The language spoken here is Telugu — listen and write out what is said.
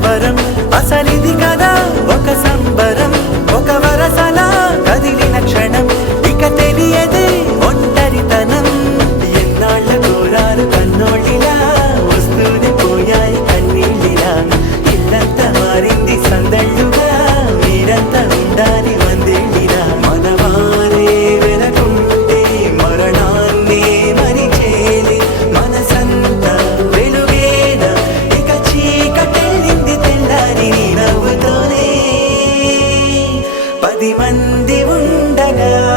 కలవరం అసలిదిగా పది మంది ఉండగా